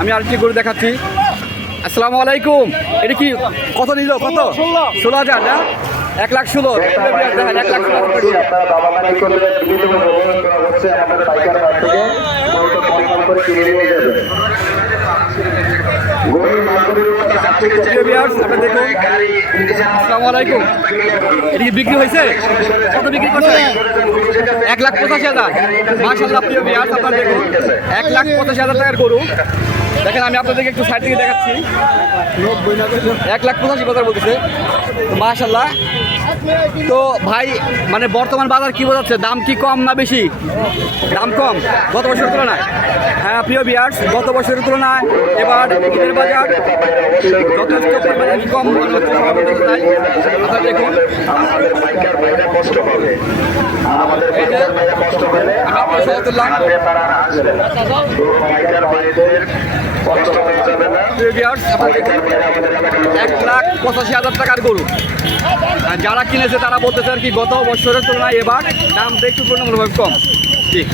আমি আরেকটি গরু দেখাচ্ছি। আসসালামু আলাইকুম। এটা কি কত নিল? কত? 16,000 না? 1,16,000 দেখেন, 1,16,000 আপনারা দামাদামি করলে বিভিন্ন অনুরোধ করা হচ্ছে আমাদের পাইকার হাট থেকে গরুটা কনফার্ম করে কিনে নিয়ে যাবেন। গরুর মাংসের উপর হাতে আপনারা দেখুন। আসসালামু আলাইকুম। এটা কি বিক্রি হয়েছে? কত বিক্রি করছে? 1,85,000। মাশাআল্লাহ প্রিয় ভিউয়ার্স, আপনারা দেখুন 1,85,000 টাকার গরু। দেখেন আমি আপনাদেরকে একটু সাইড থেকে দেখাচ্ছি। 1,85,000 বলতেছে। মাশাআল্লাহ। তো ভাই মানে বর্তমান বাজার কি বোঝাচ্ছে? দাম কি কম না বেশি? দাম কম গত বছরের তুলনায়। হ্যাঁ প্রিয় ভিউয়ার্স, গত বছরের তুলনায় এবার ঈদের বাজার যথেষ্ট পরিমাণে কম মনে হচ্ছে। তাই আপনারা দেখুন, আমাদের পাইকার ভাইরা কষ্ট হবে। আমাদের পাইকার ভাইরা কষ্ট হবে। আমাদের হাতে তারা আসবে না। গরু পাইকার ভাইদের কষ্ট হয়ে যাবে না। প্রিয় ভিউয়ার্স, আপনারা দেখুন 1,85,000 টাকার গরু। আর যারা কিনেছে তারা বলতেছে আর কি গত বছরের তুলনায় এবার দামটা একটু তুলনামূলকভাবে কম। ঠিক।